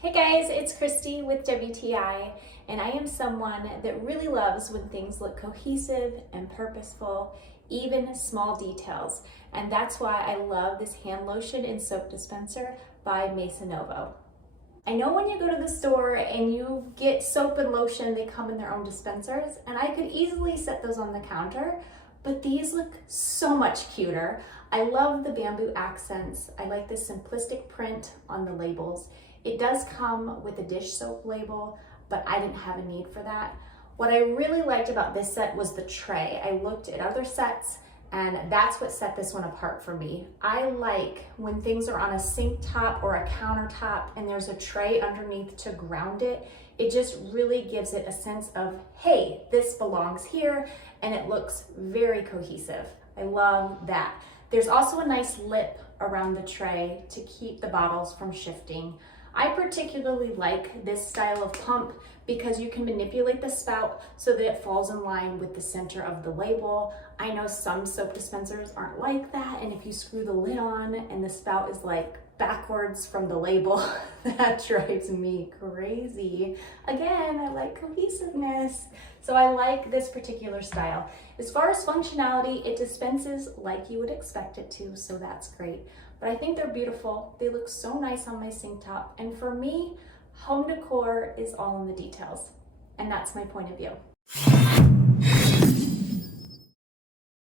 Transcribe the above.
Hey guys, it's Christy with WTI, and I am someone that really loves when things look cohesive and purposeful, even small details. And that's why I love this hand lotion and soap dispenser by MaisoNovo. I know when you go to the store and you get soap and lotion, they come in their own dispensers, and I could easily set those on the counter, but these look so much cuter. I love the bamboo accents. I like the simplistic print on the labels. It does come with a dish soap label, but I didn't have a need for that. What I really liked about this set was the tray. I looked at other sets, and that's what set this one apart for me. I like when things are on a sink top or a countertop and there's a tray underneath to ground it. It just really gives it a sense of, hey, this belongs here, and it looks very cohesive. I love that. There's also a nice lip around the tray to keep the bottles from shifting. I particularly like this style of pump because you can manipulate the spout so that it falls in line with the center of the label. I know some soap dispensers aren't like that, and if you screw the lid on and the spout is like backwards from the label, that drives me crazy. Again, I like cohesiveness, so I like this particular style. As far as functionality, it dispenses like you would expect it to, so that's great. But I think they're beautiful. They look so nice on my sink top. And for me, home decor is all in the details. And that's my point of view.